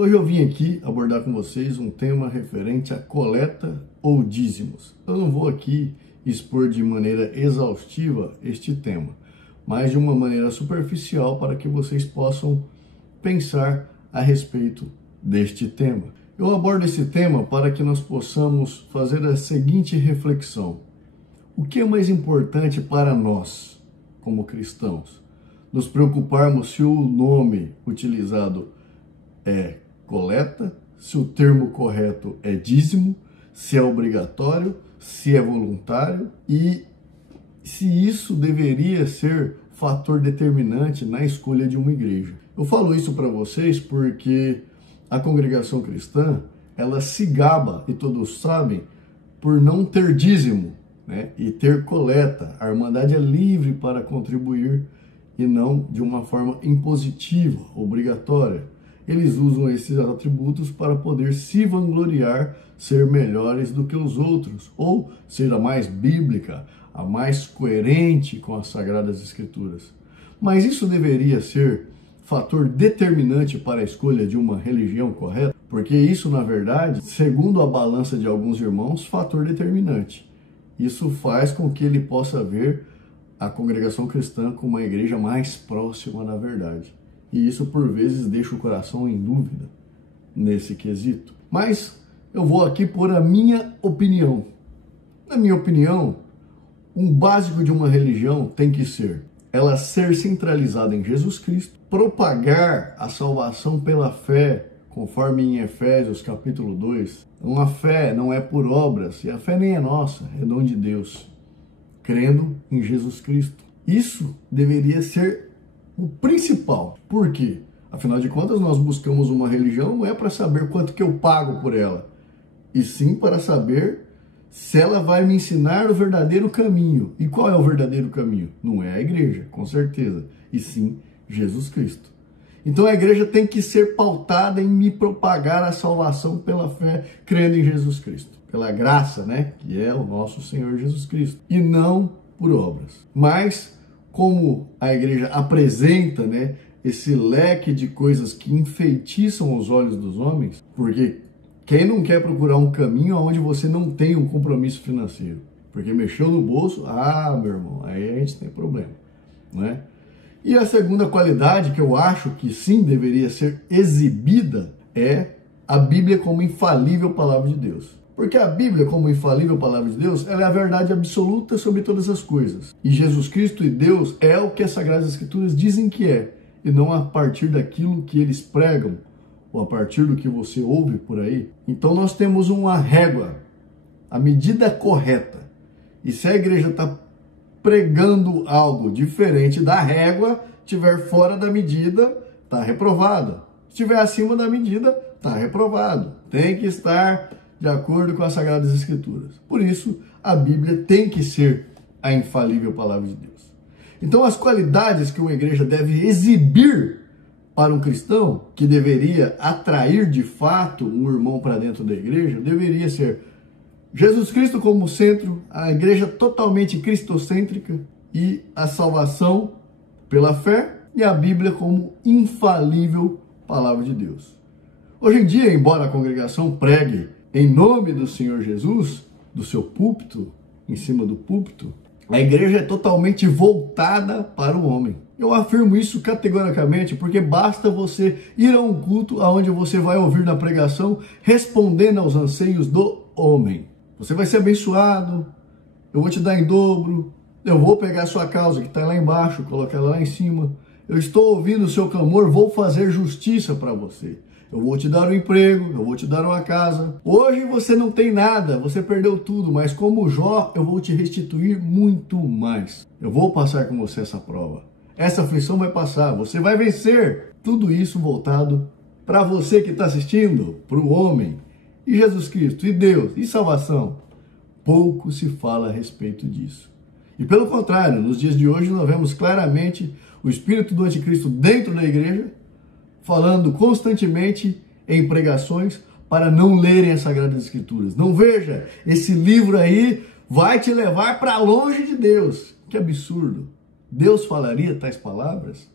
Hoje eu vim aqui abordar com vocês um tema referente a coleta ou dízimos. Eu não vou aqui expor de maneira exaustiva este tema, mas de uma maneira superficial para que vocês possam pensar a respeito deste tema. Eu abordo esse tema para que nós possamos fazer a seguinte reflexão. O que é mais importante para nós, como cristãos? Nos preocuparmos se o nome utilizado é coleta, se o termo correto é dízimo, se é obrigatório, se é voluntário e se isso deveria ser fator determinante na escolha de uma igreja. Eu falo isso para vocês porque a congregação cristã, ela se gaba, e todos sabem, por não ter dízimo, né, e ter coleta. A Irmandade é livre para contribuir e não de uma forma impositiva, obrigatória. Eles usam esses atributos para poder se vangloriar, ser melhores do que os outros, ou ser a mais bíblica, a mais coerente com as Sagradas Escrituras. Mas isso deveria ser fator determinante para a escolha de uma religião correta? Porque isso, na verdade, segundo a balança de alguns irmãos, fator determinante. Isso faz com que ele possa ver a congregação cristã como uma igreja mais próxima da verdade. E isso, por vezes, deixa o coração em dúvida nesse quesito. Mas eu vou aqui pôr a minha opinião. Na minha opinião, um básico de uma religião tem que ser ela ser centralizada em Jesus Cristo, propagar a salvação pela fé, conforme em Efésios capítulo 2. Uma fé não é por obras, e a fé nem é nossa, é dom de Deus, crendo em Jesus Cristo. Isso deveria ser o principal. Por quê? Afinal de contas, nós buscamos uma religião não é para saber quanto que eu pago por ela, e sim para saber se ela vai me ensinar o verdadeiro caminho. E qual é o verdadeiro caminho? Não é a igreja, com certeza, e sim Jesus Cristo. Então a igreja tem que ser pautada em me propagar a salvação pela fé, crendo em Jesus Cristo. Pela graça, né? Que é o nosso Senhor Jesus Cristo. E não por obras. Mas, como a igreja apresenta, né, esse leque de coisas que enfeitiçam os olhos dos homens, porque quem não quer procurar um caminho onde você não tem um compromisso financeiro? Porque mexeu no bolso, meu irmão, aí a gente tem problema, não é? E a segunda qualidade que eu acho que sim deveria ser exibida é a Bíblia como infalível palavra de Deus. Porque a Bíblia como infalível palavra de Deus, ela é a verdade absoluta sobre todas as coisas. E Jesus Cristo e Deus é o que as Sagradas Escrituras dizem que é, e não a partir daquilo que eles pregam, ou a partir do que você ouve por aí. Então nós temos uma régua, a medida correta. E se a igreja está pregando algo diferente da régua, estiver fora da medida, está reprovada. Se estiver acima da medida, está reprovado. Tem que estar de acordo com as Sagradas Escrituras. Por isso, a Bíblia tem que ser a infalível palavra de Deus. Então as qualidades que uma igreja deve exibir para um cristão, que deveria atrair de fato um irmão para dentro da igreja, deveria ser Jesus Cristo como centro, a igreja totalmente cristocêntrica e a salvação pela fé e a Bíblia como infalível palavra de Deus. Hoje em dia, embora a congregação pregue em nome do Senhor Jesus, do seu púlpito, em cima do púlpito, a igreja é totalmente voltada para o homem. Eu afirmo isso categoricamente porque basta você ir a um culto onde você vai ouvir na pregação respondendo aos anseios do homem. Você vai ser abençoado, eu vou te dar em dobro, eu vou pegar a sua causa que está lá embaixo, colocar ela lá em cima, eu estou ouvindo o seu clamor, vou fazer justiça para você. Eu vou te dar um emprego, eu vou te dar uma casa. Hoje você não tem nada, você perdeu tudo, mas como Jó, eu vou te restituir muito mais. Eu vou passar com você essa prova. Essa aflição vai passar, você vai vencer. Tudo isso voltado para você que está assistindo, para o homem. E Jesus Cristo, e Deus, e salvação. Pouco se fala a respeito disso. E pelo contrário, nos dias de hoje nós vemos claramente o espírito do anticristo dentro da igreja, falando constantemente em pregações para não lerem as Sagradas Escrituras. Não veja, esse livro aí vai te levar para longe de Deus. Que absurdo. Deus falaria tais palavras?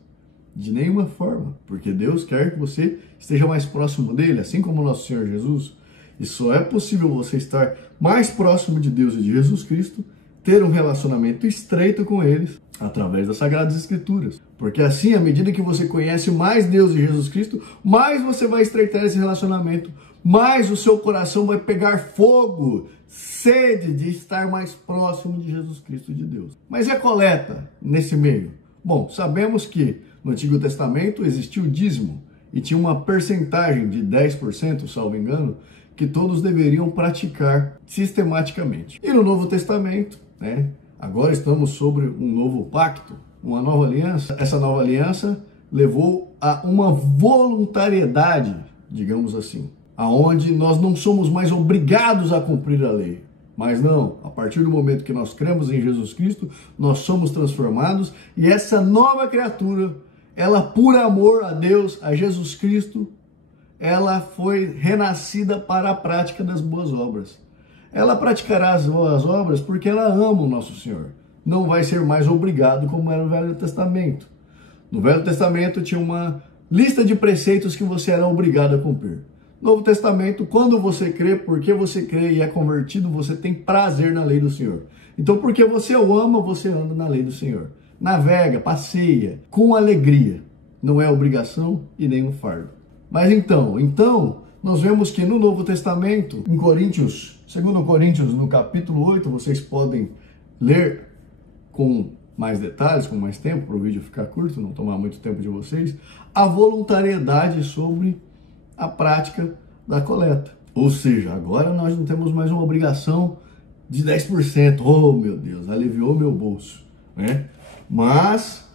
De nenhuma forma, porque Deus quer que você esteja mais próximo dele, assim como o nosso Senhor Jesus. E só é possível você estar mais próximo de Deus e de Jesus Cristo, ter um relacionamento estreito com eles, através das Sagradas Escrituras. Porque assim, à medida que você conhece mais Deus e Jesus Cristo, mais você vai estreitar esse relacionamento, mais o seu coração vai pegar fogo, sede de estar mais próximo de Jesus Cristo e de Deus. Mas e a coleta nesse meio? Bom, sabemos que no Antigo Testamento existia o dízimo e tinha uma percentagem de 10%, salvo engano, que todos deveriam praticar sistematicamente. E no Novo Testamento, agora estamos sobre um novo pacto, uma nova aliança. Essa nova aliança levou a uma voluntariedade, digamos assim, aonde nós não somos mais obrigados a cumprir a lei. Mas não, a partir do momento que nós cremos em Jesus Cristo, nós somos transformados e essa nova criatura, ela por amor a Deus, a Jesus Cristo, ela foi renascida para a prática das boas obras. Ela praticará as boas obras porque ela ama o nosso Senhor. Não vai ser mais obrigado como era no Velho Testamento. No Velho Testamento tinha uma lista de preceitos que você era obrigado a cumprir. No Novo Testamento, quando você crê, porque você crê e é convertido, você tem prazer na lei do Senhor. Então, porque você o ama, você anda na lei do Senhor. Navega, passeia, com alegria. Não é obrigação e nem um fardo. Mas então, nós vemos que no Novo Testamento, em Coríntios, 2 Coríntios, no capítulo 8, vocês podem ler com mais detalhes, com mais tempo, para o vídeo ficar curto, não tomar muito tempo de vocês, a voluntariedade sobre a prática da coleta. Ou seja, agora nós não temos mais uma obrigação de 10%. Oh, meu Deus, aliviou meu bolso, Mas,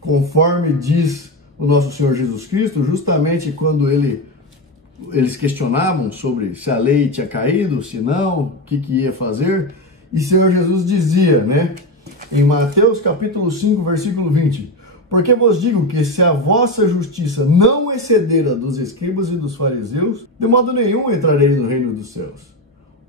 conforme diz o nosso Senhor Jesus Cristo, justamente quando eles questionavam sobre se a lei tinha caído, se não, o que ia fazer, e o Senhor Jesus dizia, em Mateus capítulo 5, versículo 20, porque vos digo que se a vossa justiça não exceder a dos escribas e dos fariseus, de modo nenhum entrareis no reino dos céus.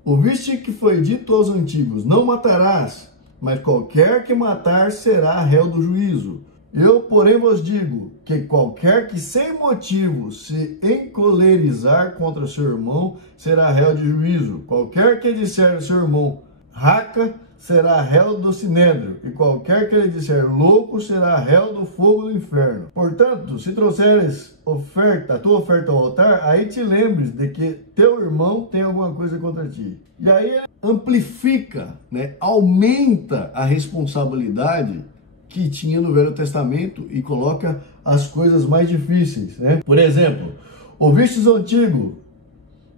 Ouviste que foi dito aos antigos, não matarás, mas qualquer que matar será réu do juízo. Eu, porém, vos digo que qualquer que sem motivo se encolerizar contra seu irmão será réu de juízo. Qualquer que disser seu irmão raca será réu do sinédrio, e qualquer que lhe disser louco será réu do fogo do inferno. Portanto, se trouxeres a tua oferta ao altar, aí te lembres de que teu irmão tem alguma coisa contra ti. E aí amplifica, aumenta a responsabilidade que tinha no Velho Testamento e coloca as coisas mais difíceis. Por exemplo, ouvistes o antigo,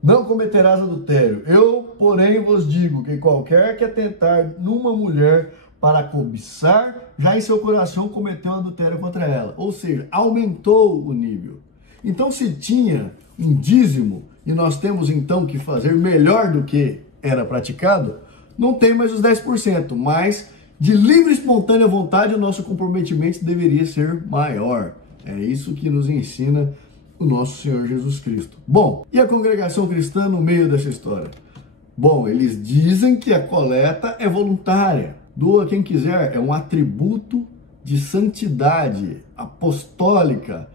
não cometerás adultério. Eu, porém, vos digo que qualquer que atentar numa mulher para cobiçar, já em seu coração cometeu adultério contra ela. Ou seja, aumentou o nível. Então, se tinha um dízimo e nós temos então que fazer melhor do que era praticado, não tem mais os 10%, mas de livre e espontânea vontade o nosso comprometimento deveria ser maior. É isso que nos ensina o nosso Senhor Jesus Cristo. Bom, e a congregação cristã no meio dessa história? Bom, eles dizem que a coleta é voluntária. Doa quem quiser, é um atributo de santidade apostólica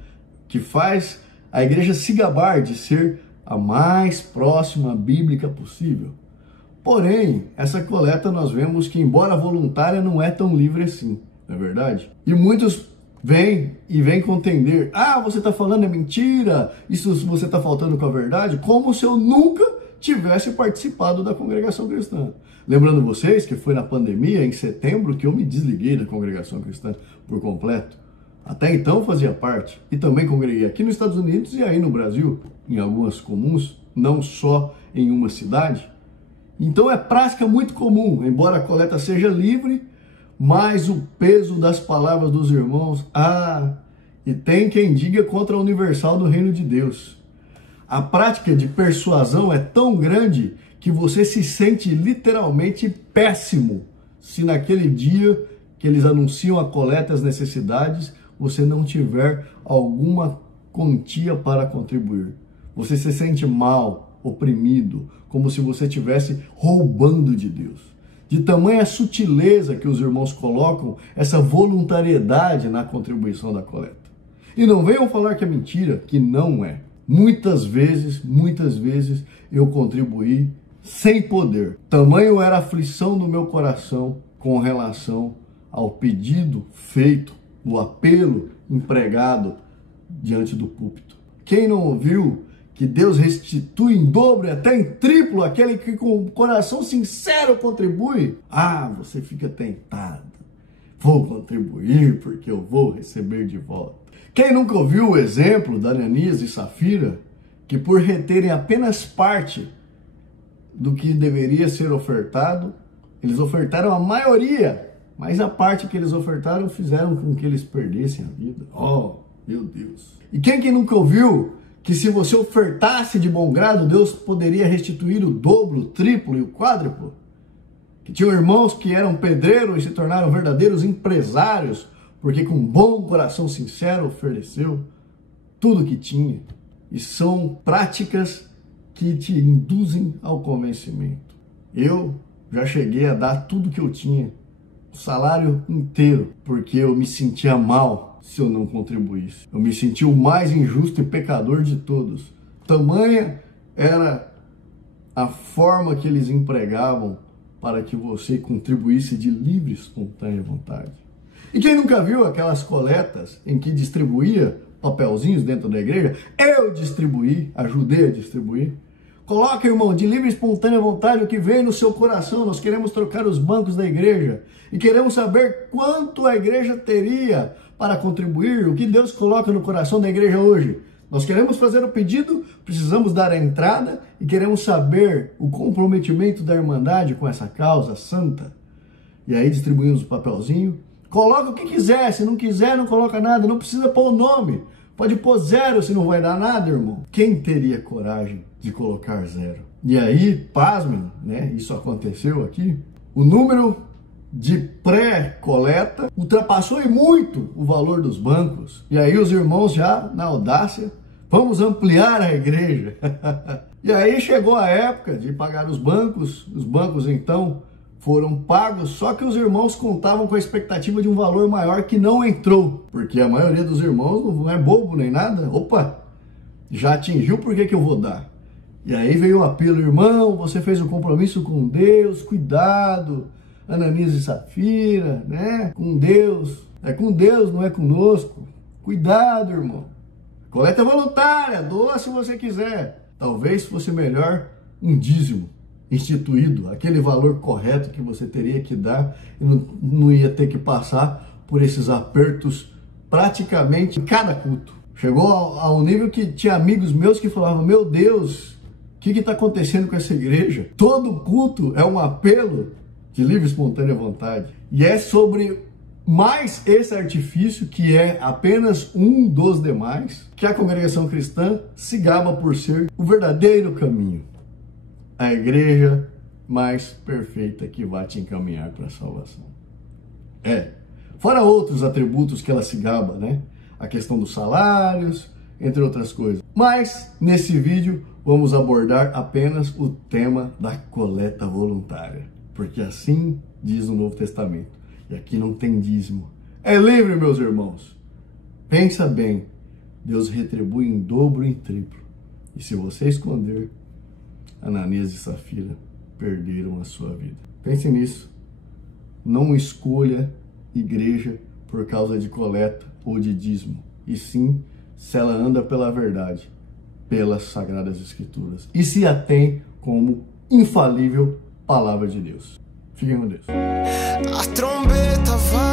que faz a igreja se gabar de ser a mais próxima bíblica possível. Porém, essa coleta nós vemos que, embora voluntária, não é tão livre assim, não é verdade? E muitos vêm contender, você está falando é mentira, isso você está faltando com a verdade, como se eu nunca tivesse participado da congregação cristã. Lembrando vocês que foi na pandemia, em setembro, que eu me desliguei da congregação cristã por completo. Até então fazia parte, e também congreguei aqui nos Estados Unidos e aí no Brasil, em algumas comuns, não só em uma cidade. Então é prática muito comum, embora a coleta seja livre, mas o peso das palavras dos irmãos, e tem quem diga contra a universal do reino de Deus. A prática de persuasão é tão grande que você se sente literalmente péssimo se naquele dia que eles anunciam a coleta e as necessidades, você não tiver alguma quantia para contribuir. Você se sente mal, oprimido, como se você estivesse roubando de Deus. De tamanha sutileza que os irmãos colocam essa voluntariedade na contribuição da coleta. E não venham falar que é mentira, que não é. Muitas vezes eu contribuí sem poder. Tamanho era a aflição do meu coração com relação ao pedido feito, o apelo empregado diante do púlpito. Quem não ouviu que Deus restitui em dobro e até em triplo aquele que com coração sincero contribui? Ah, você fica tentado. Vou contribuir porque eu vou receber de volta. Quem nunca ouviu o exemplo da Ananias e Safira, que por reterem apenas parte do que deveria ser ofertado, eles ofertaram a maioria, mas a parte que eles ofertaram fizeram com que eles perdessem a vida. Oh, meu Deus. E quem que nunca ouviu que se você ofertasse de bom grado, Deus poderia restituir o dobro, o triplo e o quádruplo? Que tinham irmãos que eram pedreiros e se tornaram verdadeiros empresários, porque com bom coração sincero ofereceu tudo que tinha. E são práticas que te induzem ao convencimento. Eu já cheguei a dar tudo que eu tinha, o salário inteiro, porque eu me sentia mal se eu não contribuísse. Eu me senti o mais injusto e pecador de todos. Tamanha era a forma que eles empregavam para que você contribuísse de livre, espontânea vontade. E quem nunca viu aquelas coletas em que distribuía papelzinhos dentro da igreja? Eu distribuí, ajudei a distribuir. Coloca, irmão, de livre, espontânea vontade o que vem no seu coração. Nós queremos trocar os bancos da igreja e queremos saber quanto a igreja teria para contribuir, o que Deus coloca no coração da igreja hoje. Nós queremos fazer o pedido, precisamos dar a entrada e queremos saber o comprometimento da Irmandade com essa causa santa. E aí distribuímos o papelzinho. Coloca o que quiser, se não quiser não coloca nada, não precisa pôr o nome. Pode pôr 0 se não vai dar nada, irmão. Quem teria coragem de colocar 0? E aí, pasmem, né? Isso aconteceu aqui. O número de pré-coleta ultrapassou e muito o valor dos bancos. E aí os irmãos já, na audácia, vamos ampliar a igreja. E aí chegou a época de pagar os bancos então foram pagos, só que os irmãos contavam com a expectativa de um valor maior que não entrou, porque a maioria dos irmãos não é bobo nem nada. Opa, já atingiu, por que eu vou dar? E aí veio o apelo: irmão, você fez um compromisso com Deus, cuidado, Ananias e Safira, né? Com Deus, é com Deus, não é conosco. Cuidado, irmão. Coleta voluntária, doa se você quiser. Talvez fosse melhor um dízimo instituído, aquele valor correto que você teria que dar e não ia ter que passar por esses apertos praticamente em cada culto. Chegou a um nível que tinha amigos meus que falavam: meu Deus, o que está acontecendo com essa igreja? Todo culto é um apelo de livre e espontânea vontade. E é sobre mais esse artifício, que é apenas um dos demais, que a congregação cristã se gaba por ser o verdadeiro caminho. A igreja mais perfeita que vai te encaminhar para a salvação. Fora outros atributos que ela se gaba, né? A questão dos salários, entre outras coisas. Mas, nesse vídeo, vamos abordar apenas o tema da coleta voluntária. Porque assim diz o Novo Testamento. E aqui não tem dízimo. É livre, meus irmãos. Pensa bem. Deus retribui em dobro e em triplo. E se você esconder, Ananias e Safira perderam a sua vida. Pense nisso. Não escolha igreja por causa de coleta ou de dízimo. E sim, se ela anda pela verdade, pelas Sagradas Escrituras. E se a tem como infalível palavra de Deus. Fiquem com Deus. A trombeta vai